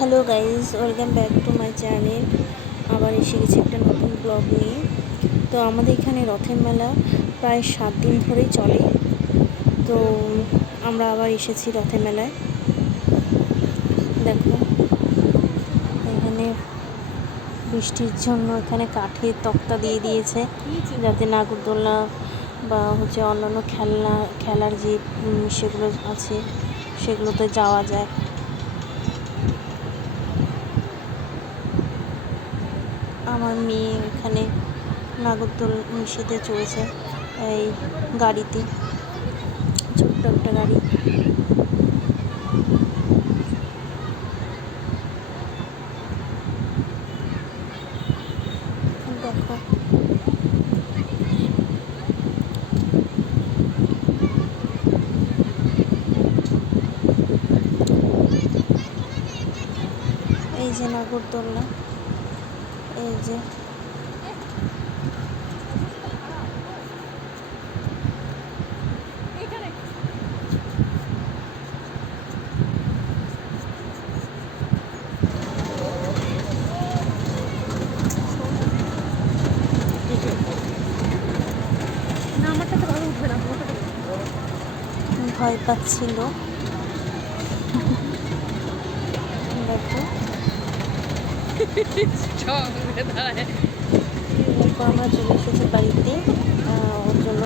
Hello guys, welcome back to my channel. আবার এসে গেছি একটা নতুন ব্লগ নিয়ে। তো আমাদের এখানে রথের মেলা প্রায় 7 দিন ধরেই চলে। তো আমরা আবার এসেছি রথের মেলায়। দেখো এখানে বৃষ্টির জন্য এখানে কাঠের তক্তা দিয়ে দিয়েছে, যাতে নাগরদোলনা বা অন্যান্য খেলার যে সেগুলো আছে সেগুলোতে যাওয়া যায়। আমার মেয়ে এখানে নাগরদোল নিষেধে চড়েছে, এই গাড়িতে, ছোট্ট একটা গাড়ি। দেখো এই যে নাগরদোলনা, এই যে ভয় পাচ্ছিল। দেখো এরপর আমরা চলে এসেছি বাড়িতে। ওর জন্য